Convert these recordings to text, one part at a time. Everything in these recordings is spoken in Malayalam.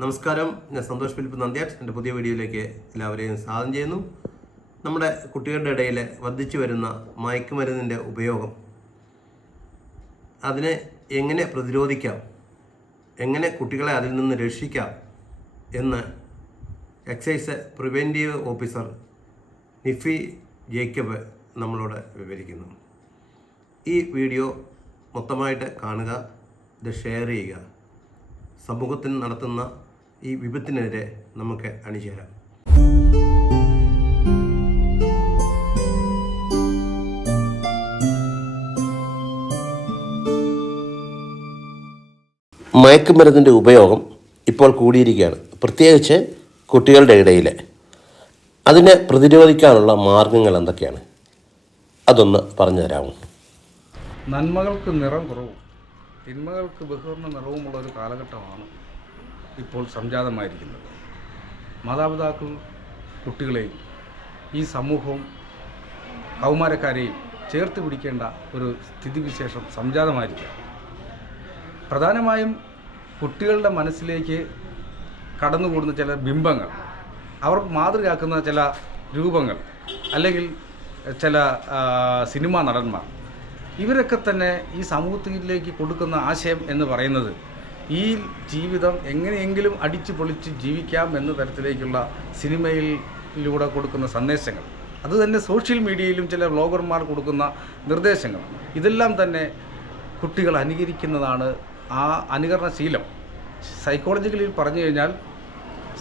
നമസ്കാരം. ഞാൻ സന്തോഷ് ഫിലിപ്പ് നന്ദ്യാട്ട്. എന്റെ പുതിയ വീഡിയോയിലേക്ക് എല്ലാവരെയും സ്വാഗതം ചെയ്യുന്നു. നമ്മുടെ കുട്ടികളുടെ ഇടയിൽ വർദ്ധിച്ചു വരുന്ന മയക്കുമരുന്നിന്റെ ഉപയോഗം. അതിനെ എങ്ങനെ പ്രതിരോധിക്കാം? എങ്ങനെ കുട്ടികളെ അതിൽ നിന്ന് രക്ഷിക്കാം? എന്ന് excise preventive officer Nifi Jacob നമ്മളോട് വിവരിക്കുന്നു. ഈ വീഡിയോ മൊത്തമായിട്ട് കാണുക ഇത് ഷെയർ ചെയ്യുക. സമൂഹത്തിന് നടത്തുന്ന ഈ വിപത്തിനെതിരെ നമുക്ക് അണിചേരാം. മയക്കുമരുന്നിന്റെ ഉപയോഗം ഇപ്പോൾ കൂടിയിരിക്കുകയാണ്. പ്രത്യേകിച്ച് കുട്ടികളുടെ ഇടയിൽ അതിനെ പ്രതിരോധിക്കാനുള്ള മാർഗങ്ങൾ എന്തൊക്കെയാണ്? അതൊന്ന് പറഞ്ഞു തരാമോ? നന്മകൾക്ക് നിറം കുറവും തിന്മകൾക്ക് ബഹുർണ നിറവുമുള്ള ഒരു കാലഘട്ടമാണ് ഇപ്പോൾ സംജാതമായിരിക്കുന്നത്. മാതാപിതാക്കൾ കുട്ടികളെയും ഈ സമൂഹവും കൗമാരക്കാരെയും ചേർത്ത് പിടിക്കേണ്ട ഒരു സ്ഥിതിവിശേഷം സംജാതമായിരിക്കുകയാണ്. പ്രധാനമായും കുട്ടികളുടെ മനസ്സിലേക്ക് കടന്നുകൂടുന്ന ചില ബിംബങ്ങൾ അവർ മാതൃകയാക്കുന്ന ചില രൂപങ്ങൾ അല്ലെങ്കിൽ ചില സിനിമാ നടന്മാർ ഇവരൊക്കെ തന്നെ ഈ സമൂഹത്തിലേക്ക് കൊടുക്കുന്ന ആശയം എന്ന് പറയുന്നത് ഈ ജീവിതം എങ്ങനെയെങ്കിലും അടിച്ചു പൊളിച്ച് ജീവിക്കാം എന്ന തരത്തിലേക്കുള്ള സിനിമയിലൂടെ കൊടുക്കുന്ന സന്ദേശങ്ങൾ. അതുതന്നെ സോഷ്യൽ മീഡിയയിലും ചില വ്ളോഗർമാർ കൊടുക്കുന്ന നിർദ്ദേശങ്ങൾ. ഇതെല്ലാം തന്നെ കുട്ടികൾ അനുകരിക്കുന്നതാണ് ആ അനുകരണശീലം സൈക്കോളജിക്കലിൽ പറഞ്ഞു കഴിഞ്ഞാൽ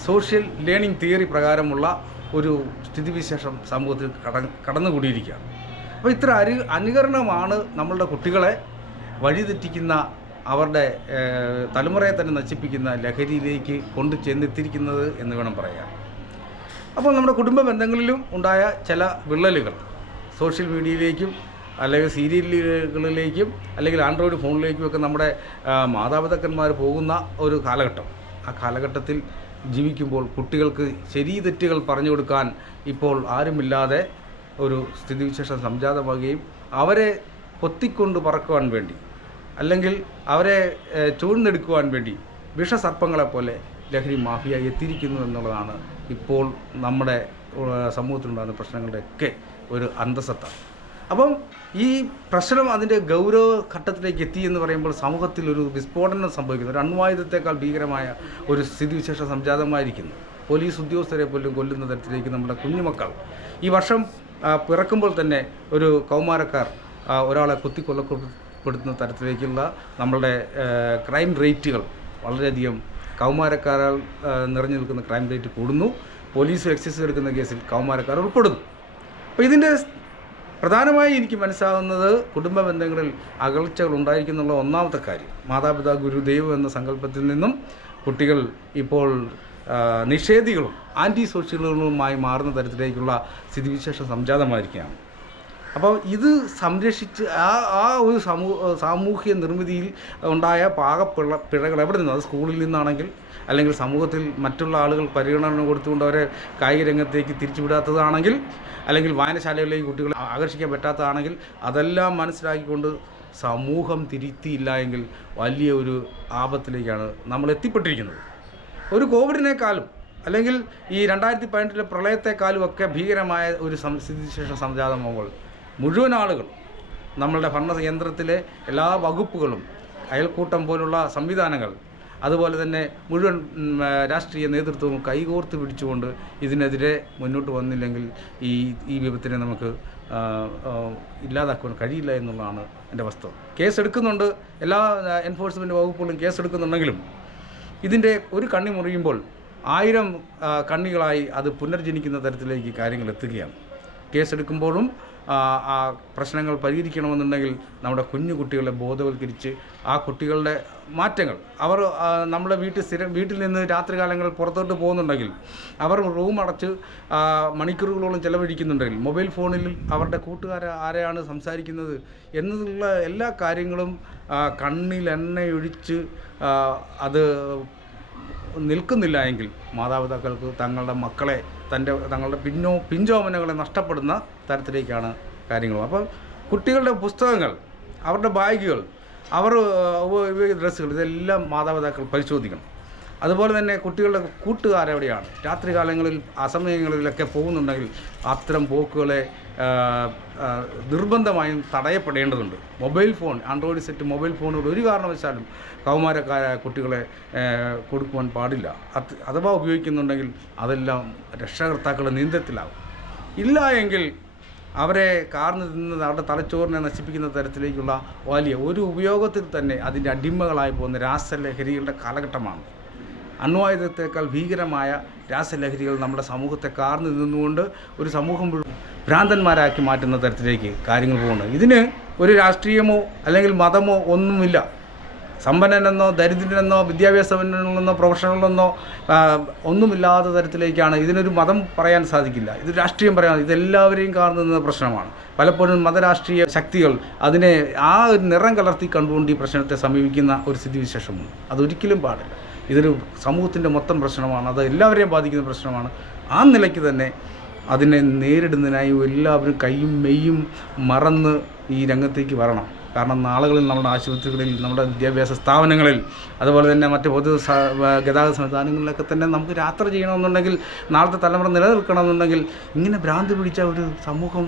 സോഷ്യൽ ലേണിംഗ് തിയറി പ്രകാരമുള്ള ഒരു സ്ഥിതിവിശേഷം സമൂഹത്തിൽ കട കടന്നുകൂടിയിരിക്കുകയാണ്. അപ്പോൾ ഇത്ര അനുകരണമാണ് നമ്മളുടെ കുട്ടികളെ വഴിതെറ്റിക്കുന്ന അവരുടെ തലമുറയെ തന്നെ നശിപ്പിക്കുന്ന ലഹരിയിലേക്ക് കൊണ്ടു ചെന്നെത്തിയിരിക്കുന്നത് എന്ന് വേണം പറയാം അപ്പോൾ നമ്മുടെ കുടുംബ ബന്ധങ്ങളിലും ഉണ്ടായ ചില വിള്ളലുകൾ സോഷ്യൽ മീഡിയയിലേക്കും അല്ലെങ്കിൽ സീരിയലുകളിലേക്കും അല്ലെങ്കിൽ ആൻഡ്രോയിഡ് ഫോണിലേക്കും ഒക്കെ നമ്മുടെ മാതാപിതാക്കന്മാർ പോകുന്ന ഒരു കാലഘട്ടം. ആ കാലഘട്ടത്തിൽ ജീവിക്കുമ്പോൾ കുട്ടികൾക്ക് ശരി തെറ്റുകൾ പറഞ്ഞു കൊടുക്കാൻ ഇപ്പോൾ ആരുമില്ലാതെ ഒരു സ്ഥിതിവിശേഷം സംജാതമാകുകയും അവരെ പൊത്തിക്കൊണ്ട് പറക്കുവാൻ വേണ്ടി അല്ലെങ്കിൽ അവരെ ചൂഴ്ന്നെടുക്കുവാൻ വേണ്ടി വിഷസർപ്പങ്ങളെപ്പോലെ ലഹരി മാഫിയ എത്തിയിരിക്കുന്നു എന്നുള്ളതാണ് ഇപ്പോൾ നമ്മുടെ സമൂഹത്തിലുണ്ടാകുന്ന പ്രശ്നങ്ങളുടെയൊക്കെ ഒരു അന്തസത്ത. അപ്പം ഈ പ്രശ്നം അതിന്റെ ഗൗരവ ഘട്ടത്തിലേക്ക് എത്തി എന്ന് പറയുമ്പോൾ സമൂഹത്തിൽ ഒരു വിസ്ഫോടനം സംഭവിക്കുന്നു. ഒരു അണ്വായുധത്തെക്കാൾ ഭീകരമായ ഒരു സ്ഥിതിവിശേഷ സംജാതമായിരിക്കുന്നു. പോലീസ് ഉദ്യോഗസ്ഥരെ പോലും കൊല്ലുന്ന തരത്തിലേക്ക് നമ്മുടെ കുഞ്ഞുമക്കൾ. ഈ വർഷം പിറക്കുമ്പോൾ തന്നെ ഒരു കൗമാരക്കാർ ഒരാളെ ഒരാളെ കുത്തിക്കൊല്ലപ്പെടുത്തുന്ന തരത്തിലേക്കുള്ള നമ്മളുടെ ക്രൈം റേറ്റുകൾ വളരെയധികം കൗമാരക്കാരാൽ നിറഞ്ഞു നിൽക്കുന്ന ക്രൈം റേറ്റ് കൂടുന്നു. പോലീസ് എക്സൈസ് എടുക്കുന്ന കേസിൽ കൗമാരക്കാർ ഉൾപ്പെടുന്നു. അപ്പോൾ ഇതിന്റെ പ്രധാനമായി എനിക്ക് മനസ്സിലാകുന്നത് കുടുംബ ബന്ധങ്ങളിൽ അകൽച്ചകൾ ഉണ്ടായിരിക്കുന്നുള്ള ഒന്നാമത്തെ കാര്യം. മാതാപിതാ ഗുരു ദൈവം എന്ന സങ്കല്പത്തിൽ നിന്നും കുട്ടികൾ ഇപ്പോൾ നിഷേധികളും ആന്റി സോഷ്യലുകളുമായി മാറുന്ന തരത്തിലേക്കുള്ള സ്ഥിതിവിശേഷം സംജാതമായിരിക്കുകയാണ്. അപ്പോൾ ഇത് സംരക്ഷിച്ച് ആ ആ ഒരു സമൂ സാമൂഹ്യ നിർമ്മിതിയിൽ ഉണ്ടായ പാകപ്പിഴ പിഴകൾ എവിടെ നിന്നും അത് സ്കൂളിൽ നിന്നാണെങ്കിൽ അല്ലെങ്കിൽ സമൂഹത്തിൽ മറ്റുള്ള ആളുകൾ പരിഗണന കൊടുത്തുകൊണ്ട് അവരെ കായിക രംഗത്തേക്ക് തിരിച്ചുവിടാത്തതാണെങ്കിൽ അല്ലെങ്കിൽ വായനശാലകളിലേക്ക് കുട്ടികളെ ആകർഷിക്കാൻ പറ്റാത്തതാണെങ്കിൽ അതെല്ലാം മനസ്സിലാക്കിക്കൊണ്ട് സമൂഹം തിരുത്തിയില്ല എങ്കിൽ വലിയ ഒരു ആപത്തിലേക്കാണ് നമ്മൾ എത്തിപ്പെട്ടിരിക്കുന്നത്. ഒരു കോവിഡിനേക്കാളും അല്ലെങ്കിൽ ഈ രണ്ടായിരത്തി പതിനെട്ടിലെ പ്രളയത്തെക്കാളും ഒക്കെ ഭീകരമായ ഒരു സ്ഥിതിവിശേഷം സംജാതമാകുമ്പോൾ മുഴുവൻ ആളുകൾ നമ്മളുടെ ഭരണയന്ത്രത്തിലെ എല്ലാ വകുപ്പുകളും അയൽക്കൂട്ടം പോലുള്ള സംവിധാനങ്ങൾ അതുപോലെ തന്നെ മുഴുവൻ രാഷ്ട്രീയ നേതൃത്വവും കൈകോർത്ത് പിടിച്ചുകൊണ്ട് ഇതിനെതിരെ മുന്നോട്ട് വന്നില്ലെങ്കിൽ ഈ ഈ വിപത്തിനെ നമുക്ക് ഇല്ലാതാക്കുവാൻ കഴിയില്ല എന്നുള്ളതാണ് എന്റെ വസ്തുത. കേസെടുക്കുന്നുണ്ട്. എല്ലാ എൻഫോഴ്സ്മെന്റ് വകുപ്പുകളും കേസെടുക്കുന്നുണ്ടെങ്കിലും ഇതിന്റെ ഒരു കണ്ണി മുറിയുമ്പോൾ ആയിരം കണ്ണികളായി അത് പുനർജനിക്കുന്ന തരത്തിലേക്ക് കാര്യങ്ങൾ എത്തുകയാണ്. കേസെടുക്കുമ്പോഴും ആ, പ്രശ്നങ്ങൾ പരിഹരിക്കണമെന്നുണ്ടെങ്കിൽ നമ്മുടെ കുഞ്ഞു കുട്ടികളെ ബോധവൽക്കരിച്ച് ആ കുട്ടികളുടെ മാറ്റങ്ങൾ. അവർ നമ്മുടെ വീട്ടിൽ സ്ഥിരം വീട്ടിൽ നിന്ന് രാത്രികാലങ്ങളിൽ പുറത്തോട്ട് പോകുന്നുണ്ടെങ്കിൽ അവർ റൂം അടച്ച് മണിക്കൂറുകളോളം ചെലവഴിക്കുന്നുണ്ടെങ്കിൽ മൊബൈൽ ഫോണിൽ അവരുടെ കൂട്ടുകാരെ ആരെയാണ് സംസാരിക്കുന്നത് എന്നുള്ള എല്ലാ കാര്യങ്ങളും കണ്ണിൽ എണ്ണയൊഴിച്ച് അത് നിൽക്കുന്നില്ല എങ്കിൽ മാതാപിതാക്കൾക്ക് തങ്ങളുടെ മക്കളെ തന്റെ തങ്ങളുടെ പിന്നോ പിഞ്ചോമനകളെ നഷ്ടപ്പെടുന്ന തരത്തിലേക്കാണ് കാര്യങ്ങൾ. അപ്പോൾ കുട്ടികളുടെ പുസ്തകങ്ങൾ അവരുടെ ബാഗുകൾ അവർ ഡ്രസ്സുകൾ ഇതെല്ലാം മാതാപിതാക്കൾ പരിശോധിക്കണം. അതുപോലെ തന്നെ കുട്ടികളുടെ കൂട്ടുകാരെവിടെയാണ് രാത്രി കാലങ്ങളിൽ അസമയങ്ങളിലൊക്കെ പോകുന്നുണ്ടെങ്കിൽ അത്തരം പോക്കുകളെ നിർബന്ധമായും തടയപ്പെടേണ്ടതുണ്ട്. Mobile phone android set mobile ഫോണുകൾ ഒരു കാരണവശാലും കൗമാരക്കാരായ കുട്ടികളെ കൊടുക്കുവാൻ പാടില്ല. അഥവാ ഉപയോഗിക്കുന്നുണ്ടെങ്കിൽ അതെല്ലാം രക്ഷകർത്താക്കളുടെ നീന്തത്തിലാവും ഇല്ല എങ്കിൽ അവരെ കാർന്നു നിന്ന് അവരുടെ തലച്ചോറിനെ നശിപ്പിക്കുന്ന തരത്തിലേക്കുള്ള വലിയ ഒരു ഉപയോഗത്തിൽ തന്നെ അതിന്റെ അടിമകളായി പോകുന്ന രാസലഹരികളുടെ കാലഘട്ടമാണ്. അണ്വായുധത്തേക്കാൾ ഭീകരമായ രാസലഹരികൾ നമ്മുടെ സമൂഹത്തെ കാർന്നു നിന്നുകൊണ്ട് ഒരു സമൂഹം ഭ്രാന്തന്മാരാക്കി മാറ്റുന്ന തരത്തിലേക്ക് കാര്യങ്ങൾ പോകുന്നു. ഇതിന് ഒരു രാഷ്ട്രീയമോ അല്ലെങ്കിൽ മതമോ ഒന്നുമില്ല. സമ്പന്നനെന്നോ ദരിദ്രനെന്നോ വിദ്യാഭ്യാസമെന്നോ പ്രൊഫഷണലെന്നോ ഒന്നുമില്ലാത്ത തരത്തിലേക്കാണ് ഇതിനൊരു മതം പറയാൻ സാധിക്കില്ല. ഇത് രാഷ്ട്രീയം പറയാൻ ഇതെല്ലാവരെയും കാണുന്ന പ്രശ്നമാണ്. പലപ്പോഴും മതരാഷ്ട്രീയ ശക്തികൾ അതിനെ ആ ഒരു നിറം കലർത്തി കണ്ടുകൊണ്ട് ഈ പ്രശ്നത്തെ സമീപിക്കുന്ന ഒരു സ്ഥിതിവിശേഷമുണ്ട്. അതൊരിക്കലും പാടില്ല. ഇതൊരു സമൂഹത്തിന്റെ മൊത്തം പ്രശ്നമാണ് അത് എല്ലാവരെയും ബാധിക്കുന്ന പ്രശ്നമാണ്. ആ നിലയ്ക്ക് തന്നെ അതിനെ നേരിടുന്നതിനായി എല്ലാവരും കൈയും മെയ്യും മറന്ന് ഈ രംഗത്തേക്ക് വരണം. കാരണം നാളുകളിൽ നമ്മുടെ ആശുപത്രികളിൽ നമ്മുടെ വിദ്യാഭ്യാസ സ്ഥാപനങ്ങളിൽ അതുപോലെ തന്നെ മറ്റ് പൊതു ഗതാഗത സംവിധാനങ്ങളിലൊക്കെ തന്നെ നമുക്ക് യാത്ര ചെയ്യണമെന്നുണ്ടെങ്കിൽ നാളത്തെ തലമുറ നിലനിൽക്കണമെന്നുണ്ടെങ്കിൽ ഇങ്ങനെ ഭ്രാന്തി പിടിച്ച ഒരു സമൂഹം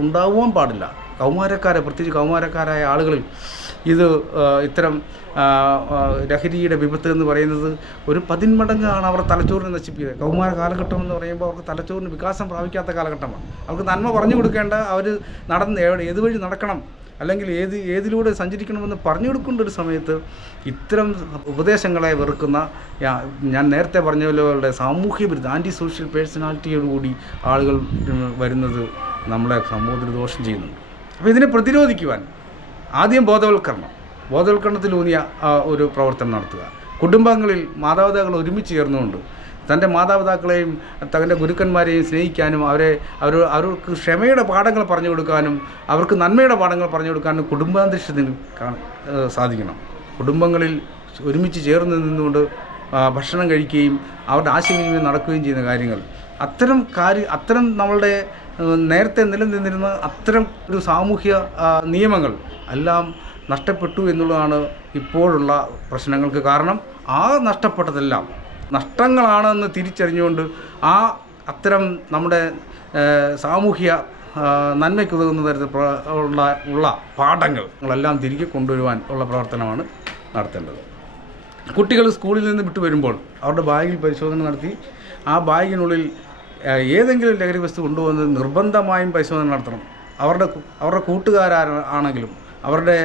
ഉണ്ടാവാൻ പാടില്ല. കൗമാരക്കാരെ പ്രത്യേകിച്ച് കൗമാരക്കാരായ ആളുകളിൽ ഇത് ഇത്തരം ലഹരിയുടെ വിപത്ത് എന്ന് പറയുന്നത് ഒരു പതിന്മടങ്ങാണ് അവർ തലച്ചോറിനെ നശിപ്പിക്കുന്നത്. കൗമാര കാലഘട്ടം എന്ന് പറയുമ്പോൾ അവർക്ക് തലച്ചോറിന് വികാസം പ്രാപിക്കാത്ത കാലഘട്ടമാണ്. അവർക്ക് നന്മ പറഞ്ഞു കൊടുക്കേണ്ട അവർ നടന്ന് എവിടെ ഏതുവഴി നടക്കണം അല്ലെങ്കിൽ ഏത് ഏതിലൂടെ സഞ്ചരിക്കണമെന്ന് പറഞ്ഞു കൊടുക്കേണ്ട ഒരു സമയത്ത് ഇത്തരം ഉപദേശങ്ങളെ വെറുക്കുന്ന ഞാൻ നേരത്തെ പറഞ്ഞ പോലെ സാമൂഹ്യ വിരുദ്ധ ആന്റി സോഷ്യൽ പേഴ്സണാലിറ്റിയോടുകൂടി ആളുകൾ വരുന്നത് നമ്മളെ സമൂഹത്തിന് ദോഷം ചെയ്യുന്നുണ്ട്. അപ്പോൾ ഇതിനെ പ്രതിരോധിക്കുവാൻ ആദ്യം ബോധവൽക്കരണം. ബോധവൽക്കരണത്തിലൂന്നിയ ഒരു പ്രവർത്തനം നടത്തുക. കുടുംബങ്ങളിൽ മാതാപിതാക്കൾ ഒരുമിച്ച് ചേർന്നുകൊണ്ട് തന്റെ മാതാപിതാക്കളെയും തന്റെ ഗുരുക്കന്മാരെയും സ്നേഹിക്കാനും അവരെ അവർ അവർക്ക് ക്ഷമയുടെ പാഠങ്ങൾ പറഞ്ഞു കൊടുക്കാനും അവർക്ക് നന്മയുടെ പാഠങ്ങൾ പറഞ്ഞു കൊടുക്കാനും കുടുംബാന്തരീക്ഷത്തിന് കാണ- സാധിക്കണം. കുടുംബങ്ങളിൽ ഒരുമിച്ച് ചേർന്ന് നിന്നുകൊണ്ട് ഭക്ഷണം കഴിക്കുകയും അവരുടെ ആശയവിനിമയം നടക്കുകയും ചെയ്യുന്ന കാര്യങ്ങൾ. അത്തരം കാര്യ അത്തരം നമ്മളുടെ നേരത്തെ നിലനിന്നിരുന്ന അത്തരം ഒരു സാമൂഹ്യ നിയമങ്ങൾ എല്ലാം നഷ്ടപ്പെട്ടു എന്നുള്ളതാണ് ഇപ്പോഴുള്ള പ്രശ്നങ്ങൾക്ക് കാരണം. ആ നഷ്ടപ്പെട്ടതെല്ലാം നഷ്ടങ്ങളാണെന്ന് തിരിച്ചറിഞ്ഞുകൊണ്ട് ആ അത്തരം നമ്മുടെ സാമൂഹ്യ നന്മയ്ക്കുതകുന്ന തരത്തിൽ ഉള്ള ഉള്ള പാഠങ്ങൾ തിരികെ കൊണ്ടുവരുവാൻ ഉള്ള പ്രവർത്തനമാണ് നടത്തേണ്ടത്. കുട്ടികൾ സ്കൂളിൽ നിന്ന് വിട്ടു വരുമ്പോൾ അവരുടെ ബാഗിൽ പരിശോധന നടത്തി ആ ബാഗിനുള്ളിൽ ഏതെങ്കിലും ലഹരി വസ്തു കൊണ്ടുവന്ന് നിർബന്ധമായും പരിശോധന നടത്തണം. അവരുടെ അവരുടെ കൂട്ടുകാരാണെങ്കിലും അവരുടെ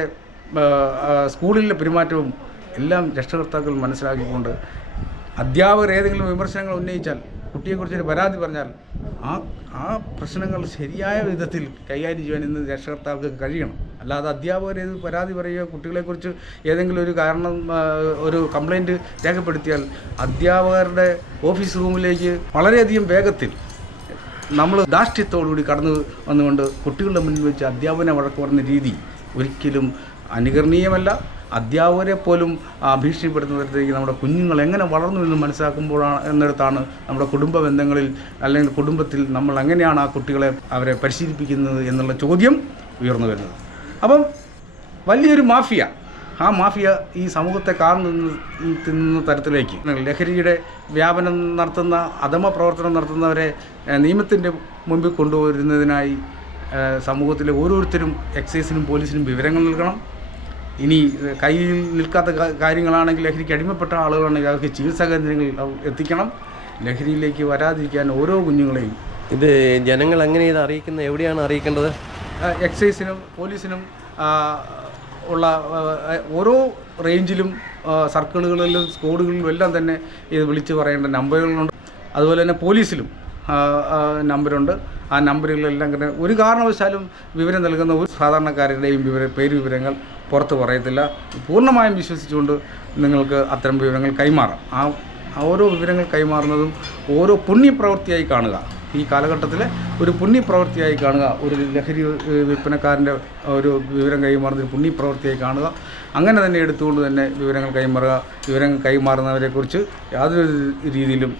സ്കൂളിലെ പെരുമാറ്റവും എല്ലാം രക്ഷകർത്താക്കൾ മനസ്സിലാക്കിക്കൊണ്ട് അധ്യാപകർ ഏതെങ്കിലും വിമർശനങ്ങൾ ഉന്നയിച്ചാൽ കുട്ടിയെക്കുറിച്ചൊരു പരാതി പറഞ്ഞാൽ ആ ആ പ്രശ്നങ്ങൾ ശരിയായ വിധത്തിൽ കൈകാര്യം ചെയ്യാൻ ഇന്ന് രക്ഷകർത്താക്കൾക്ക് കഴിയണം. അല്ലാതെ അധ്യാപകർ ഏത് പരാതി പറയുകയോ കുട്ടികളെക്കുറിച്ച് ഏതെങ്കിലും ഒരു കാരണം ഒരു കംപ്ലൈന്റ് രേഖപ്പെടുത്തിയാൽ അധ്യാപകരുടെ ഓഫീസ് റൂമിലേക്ക് വളരെയധികം വേഗത്തിൽ നമ്മൾ ധാഷ്ട്യത്തോടുകൂടി കടന്നു വന്നുകൊണ്ട് കുട്ടികളുടെ മുന്നിൽ വെച്ച് അധ്യാപന വഴക്ക് പറഞ്ഞ രീതി ഒരിക്കലും അനുകരണീയമല്ല. അധ്യാപകരെ പോലും ഭീഷണിപ്പെടുത്തുന്നിടത്തേക്ക് നമ്മുടെ കുഞ്ഞുങ്ങൾ എങ്ങനെ വളർന്നു എന്ന് മനസ്സിലാക്കുമ്പോഴാണ് എന്നിടത്താണ് നമ്മുടെ കുടുംബ ബന്ധങ്ങളിൽ അല്ലെങ്കിൽ കുടുംബത്തിൽ നമ്മൾ എങ്ങനെയാണ് ആ കുട്ടികളെ അവരെ പരിശീലിപ്പിക്കുന്നത് എന്നുള്ള ചോദ്യം ഉയർന്നു വരുന്നത്. അപ്പം വലിയൊരു മാഫിയ ആ മാഫിയ ഈ സമൂഹത്തെ കാർന്നു നിന്ന് തിന്നുന്ന തരത്തിലേക്ക് ലഹരിയുടെ വ്യാപനം നടത്തുന്ന അധമ പ്രവർത്തനം നടത്തുന്നവരെ നിയമത്തിന്റെ മുമ്പിൽ കൊണ്ടുവരുന്നതിനായി സമൂഹത്തിലെ ഓരോരുത്തരും എക്സൈസിനും പോലീസിനും വിവരങ്ങൾ നൽകണം. ഇനി കയ്യിൽ നിൽക്കാത്ത കാര്യങ്ങളാണെങ്കിൽ ലഹരിക്ക് അടിമപ്പെട്ട ആളുകളാണെങ്കിൽ അവർക്ക് ചികിത്സാ കേന്ദ്രങ്ങളിൽ എത്തിക്കണം. ലഹരിയിലേക്ക് വരാതിരിക്കാൻ ഓരോ കുഞ്ഞുങ്ങളെയും ഇത് ജനങ്ങൾ എങ്ങനെ ഇത് അറിയിക്കുന്നത് എവിടെയാണ് അറിയിക്കേണ്ടത്? എക്സൈസിനും പോലീസിനും ഉള്ള ഓരോ റേഞ്ചിലും സർക്കിളുകളിലും സ്കോഡുകളിലും എല്ലാം തന്നെ ഇത് വിളിച്ചു പറയേണ്ട നമ്പറുകളുണ്ട്. അതുപോലെ തന്നെ പോലീസിലും നമ്പരുണ്ട് ആ, നമ്പറുണ്ട്. ആ നമ്പറുകളിലെല്ലാം ഒരു കാരണവശാലും വിവരം നൽകുന്ന ഒരു സാധാരണക്കാരുടെയും വിവര പേര് വിവരങ്ങൾ പുറത്ത് പറയത്തില്ല. പൂർണമായും വിശ്വസിച്ചുകൊണ്ട് നിങ്ങൾക്ക് അത്തരം വിവരങ്ങൾ കൈമാറാം. ആ ഓരോ വിവരങ്ങൾ കൈമാറുന്നതും ഓരോ പുണ്യപ്രവൃത്തിയായി കാണുക. ഈ കാലഘട്ടത്തിലെ ഒരു പുണ്യപ്രവൃത്തിയായി കാണുക ഒരു ലഹരി വിൽപ്പനക്കാരന്റെ ഒരു വിവരം കൈമാറുന്ന ഒരു പുണ്യപ്രവൃത്തിയായി കാണുക അങ്ങനെ തന്നെ എടുത്തുകൊണ്ട് തന്നെ വിവരങ്ങൾ കൈമാറുക വിവരങ്ങൾ കൈമാറുന്നവരെക്കുറിച്ച് യാതൊരു രീതിയിലും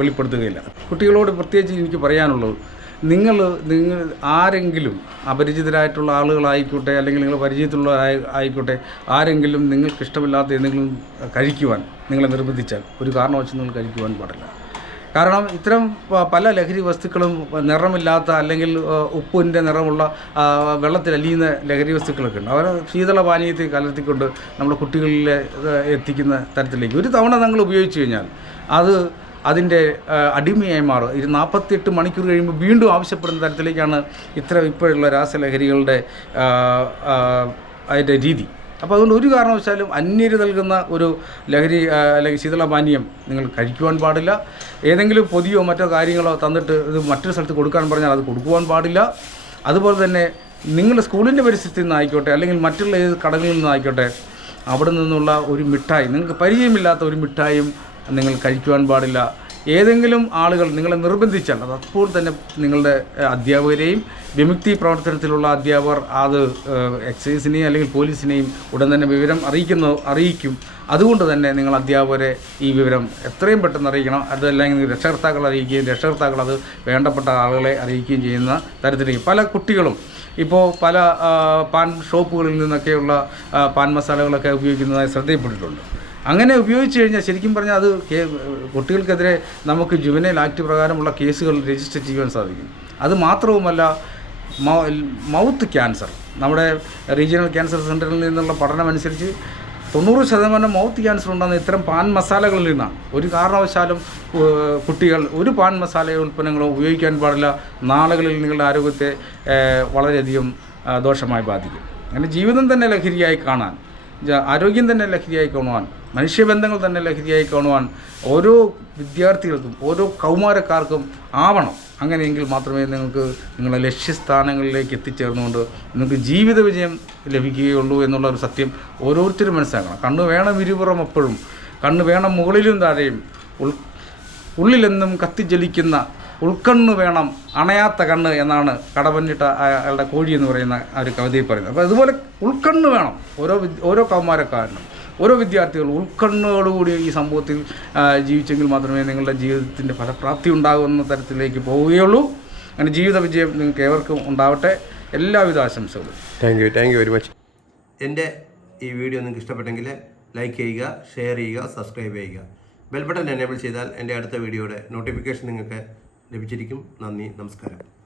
വെളിപ്പെടുത്തുകയില്ല. കുട്ടികളോട് പ്രത്യേകിച്ച് എനിക്ക് പറയാനുള്ളത് നിങ്ങൾ നിങ്ങൾ ആരെങ്കിലും അപരിചിതരായിട്ടുള്ള ആളുകളായിക്കോട്ടെ അല്ലെങ്കിൽ നിങ്ങൾ പരിചയത്തിലുള്ള ആയി- ആയിക്കോട്ടെ ആരെങ്കിലും നിങ്ങൾക്ക് ഇഷ്ടമില്ലാത്ത എന്തെങ്കിലും കഴിക്കുവാൻ നിങ്ങളെ നിർബന്ധിച്ചാൽ ഒരു കാരണവശം നിങ്ങൾ കഴിക്കുവാൻ പാടില്ല. കാരണം ഇത്തരം പല ലഹരി വസ്തുക്കളും നിറമില്ലാത്ത അല്ലെങ്കിൽ ഉപ്പിന്റെ നിറമുള്ള വെള്ളത്തിൽ അലിയുന്ന ലഹരി വസ്തുക്കളൊക്കെ ഉണ്ട്. അവർ ശീതള പാനീയത്തിൽ കലർത്തിക്കൊണ്ട് നമ്മുടെ കുട്ടികളിൽ എത്തിക്കുന്ന തരത്തിലേക്ക് ഒരു തവണ നിങ്ങൾ ഉപയോഗിച്ച് കഴിഞ്ഞാൽ അത് അതിന്റെ അടിമയായി മാറും. ഇത് നാൽപ്പത്തിയെട്ട് മണിക്കൂർ കഴിയുമ്പോൾ വീണ്ടും ആവശ്യപ്പെടുന്ന തരത്തിലേക്കാണ് ഇത്ര ഇപ്പോഴുള്ള രാസലഹരികളുടെ അതിന്റെ രീതി. അപ്പോൾ അതുകൊണ്ട് ഒരു കാരണവശാലും അന്യര് നൽകുന്ന ഒരു ലഹരി അല്ലെങ്കിൽ ശീതളപാനീയം നിങ്ങൾ കഴിക്കുവാൻ പാടില്ല. ഏതെങ്കിലും പൊതിയോ മറ്റോ കാര്യങ്ങളോ തന്നിട്ട് ഇത് മറ്റൊരു സ്ഥലത്ത് കൊടുക്കാൻ പറഞ്ഞാൽ അത് കൊടുക്കുവാൻ പാടില്ല. അതുപോലെ തന്നെ നിങ്ങളുടെ സ്കൂളിന്റെ പരിസ്ഥിതിയിൽ നിന്നായിക്കോട്ടെ അല്ലെങ്കിൽ മറ്റുള്ള ഏത് കടകളിൽ നിന്നായിക്കോട്ടെ അവിടെ നിന്നുള്ള ഒരു മിഠായി നിങ്ങൾക്ക് പരിചയമില്ലാത്ത ഒരു മിഠായും നിങ്ങൾ കഴിക്കുവാൻ പാടില്ല. ഏതെങ്കിലും ആളുകൾ നിങ്ങളെ നിർബന്ധിച്ചാൽ അത് അപ്പോൾ തന്നെ നിങ്ങളുടെ അധ്യാപകരെയും വിമുക്തി പ്രവർത്തനത്തിലുള്ള അധ്യാപകർ അത് എക്സൈസിനെയും അല്ലെങ്കിൽ പോലീസിനെയും ഉടൻ തന്നെ വിവരം അറിയിക്കുന്ന അറിയിക്കും. അതുകൊണ്ട് തന്നെ നിങ്ങൾ അധ്യാപകരെ ഈ വിവരം എത്രയും പെട്ടെന്ന് അറിയിക്കണം. അതല്ലെങ്കിൽ രക്ഷകർത്താക്കൾ അറിയിക്കുകയും രക്ഷകർത്താക്കൾ അത് വേണ്ടപ്പെട്ട ആളുകളെ അറിയിക്കുകയും ചെയ്യുന്ന തരത്തിലേക്ക്. പല കുട്ടികളും ഇപ്പോൾ പല പാൻ ഷോപ്പുകളിൽ നിന്നൊക്കെയുള്ള പാൻ മസാലകളൊക്കെ ഉപയോഗിക്കുന്നതായി ശ്രദ്ധയിൽപ്പെട്ടിട്ടുണ്ട്. അങ്ങനെ ഉപയോഗിച്ച് കഴിഞ്ഞാൽ ശരിക്കും പറഞ്ഞാൽ അത് കുട്ടികൾക്കെതിരെ നമുക്ക് ജുവനൈൽ ആക്ട് പ്രകാരമുള്ള കേസുകൾ രജിസ്റ്റർ ചെയ്യുവാൻ സാധിക്കും. അത് മാത്രവുമല്ല മൗത്ത് ക്യാൻസർ നമ്മുടെ റീജിയണൽ ക്യാൻസർ സെന്ററിൽ നിന്നുള്ള പഠനമനുസരിച്ച് തൊണ്ണൂറ് ശതമാനം മൗത്ത് ക്യാൻസർ ഉണ്ടാകുന്ന ഇത്തരം പാൻ മസാലകളിൽ നിന്നാണ്. ഒരു കാരണവശാലും കുട്ടികൾ ഒരു പാൻ മസാല ഉൽപ്പന്നങ്ങളോ ഉപയോഗിക്കാൻ പാടില്ല. നാളുകളിൽ നിങ്ങളുടെ ആരോഗ്യത്തെ വളരെയധികം ദോഷമായി ബാധിക്കും. അങ്ങനെ ജീവിതം തന്നെ ലഹരിയായി കാണാൻ ആരോഗ്യം തന്നെ ലഹരിയായി കാണുവാൻ മനുഷ്യബന്ധങ്ങൾ തന്നെ ലഹരിയായി കാണുവാൻ ഓരോ വിദ്യാർത്ഥികൾക്കും ഓരോ കൗമാരക്കാർക്കും ആവണം. അങ്ങനെയെങ്കിൽ മാത്രമേ നിങ്ങൾക്ക് നിങ്ങളെ ലക്ഷ്യസ്ഥാനങ്ങളിലേക്ക് എത്തിച്ചേർന്നുകൊണ്ട് നിങ്ങൾക്ക് ജീവിത വിജയം ലഭിക്കുകയുള്ളൂ എന്നുള്ള ഒരു സത്യം ഓരോരുത്തരും മനസ്സിലാക്കണം. കണ്ണ് വേണം ഇരുപുറം എപ്പോഴും. കണ്ണ് വേണം മുകളിലും താഴെയും. ഉള്ളിലെന്നും കത്തിജ്വലിക്കുന്ന ഉൾക്കണ്ണ് വേണം അണയാത്ത കണ്ണ് എന്നാണ് കടപഞ്ഞിട്ട അയാളുടെ കോഴി എന്ന് പറയുന്ന ആ ഒരു കവിതയിൽ പറയുന്നത്. അപ്പോൾ ഇതുപോലെ ഉൾക്കണ്ണ് വേണം ഓരോ വിദ് ഓരോ കൗമാരക്കാരനും. ഓരോ വിദ്യാർത്ഥികൾ ഉൾക്കണ്ണുകളുകൂടി ഈ സംഭവത്തിൽ ജീവിച്ചെങ്കിൽ മാത്രമേ നിങ്ങളുടെ ജീവിതത്തിന്റെ ഫലപ്രാപ്തി ഉണ്ടാകുന്ന തരത്തിലേക്ക് പോവുകയുള്ളൂ. അങ്ങനെ ജീവിത വിജയം നിങ്ങൾക്ക് ഏവർക്കും ഉണ്ടാവട്ടെ. എല്ലാവിധ ആശംസകളും. Thank you thank you very much എന്റെ ഈ വീഡിയോ നിങ്ങൾക്ക് ഇഷ്ടപ്പെട്ടെങ്കിൽ ലൈക്ക് ചെയ്യുക ഷെയർ ചെയ്യുക സബ്സ്ക്രൈബ് ചെയ്യുക. ബെൽ ബട്ടൺ എനേബിൾ ചെയ്താൽ എന്റെ അടുത്ത വീഡിയോയുടെ നോട്ടിഫിക്കേഷൻ നിങ്ങൾക്ക് ലഭിച്ചിരിക്കും. നന്ദി നമസ്കാരം.